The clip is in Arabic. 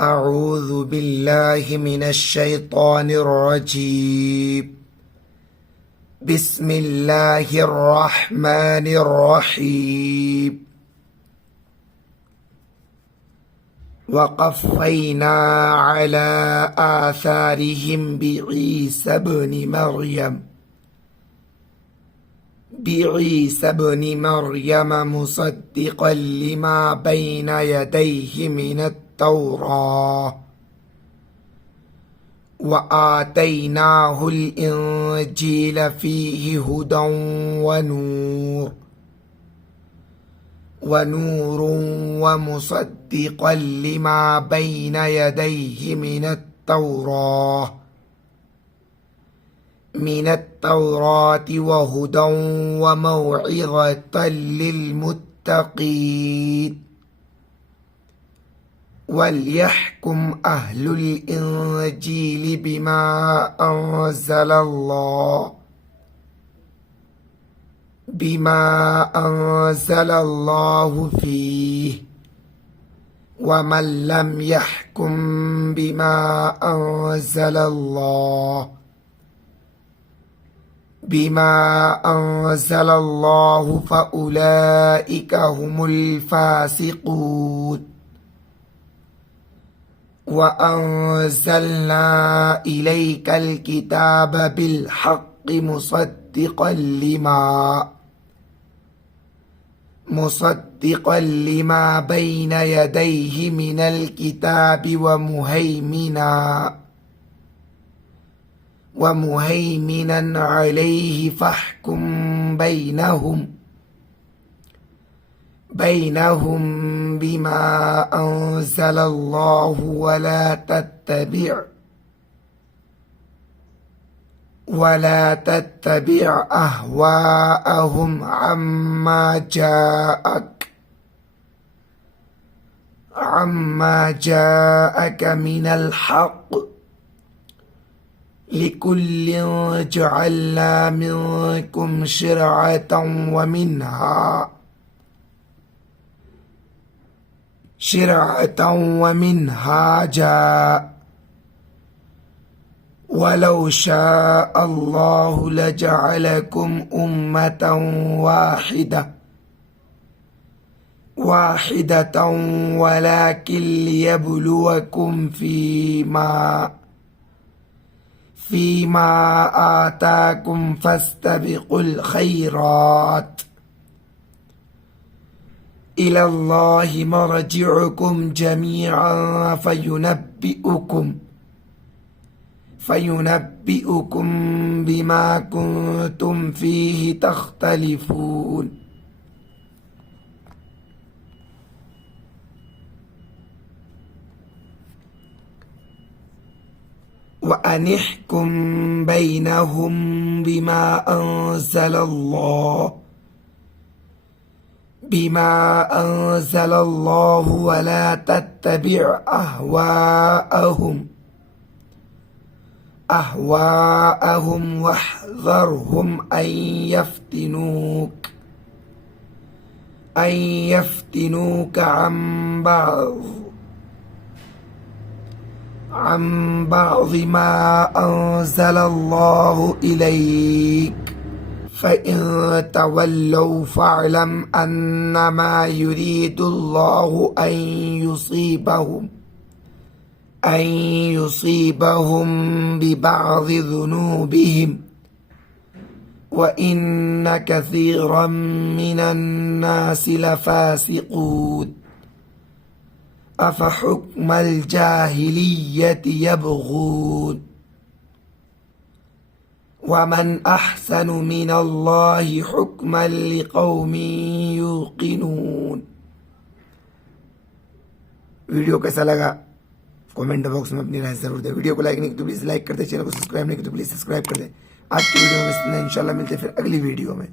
أعوذ بالله من الشيطان الرجيم. بسم الله الرحمن الرحيم. وقفينا على آثارهم بعيسى ابن مريم مصدقا لما بين يديه من التوراة وآتيناه الإنجيل فيه هدى ونور ومصدقا لما بين يديه من التوراة وهدى وموعظة للمتقين. وليحكم أهل الإنجيل بما أنزل الله فيه ومن لم يحكم بما أنزل الله فأولئك هم الفاسقون. وأنزلنا إليك الكتاب بالحق مصدقا لما بين يديه من الكتاب ومهيمنا عليه فاحكم بينهم بما أنزل الله ولا تتبع أهواءهم عما جاءك من الحق. لكل جعلنا منكم شرعة ومنهاجا ولو شاء الله لجعلكم أمة واحدة ولكن ليبلوكم فيما آتاكم فاستبقوا الخيرات إلى الله مرجعكم جميعا فينبئكم بما كنتم فيه تختلفون. وأن احكم بينهم بما أنزل الله ولا تتبع أهواءهم واحذرهم أن يفتنوك عن بعض ما أنزل الله إليك. فإن تولوا فاعلم أنما يريد الله أن يصيبهم ببعض ذنوبهم وإن كثيرا من الناس لفاسقون. أفحكم الجاهلية يبغون ومن أحسن من الله حكما لقوم يوقنون. वीडियो कैसा लगा comment box में अपनी राय जरूर दें। वीडियो को लाइक नहीं किया तो प्लीज़ लाइक कर दे, चैनल को सब्सक्राइब नहीं किया तो प्लीज़ सब्सक्राइब कर दे। आज की वीडियो में इंशाल्लाह मिलते हैं फिर अगली वीडियो में।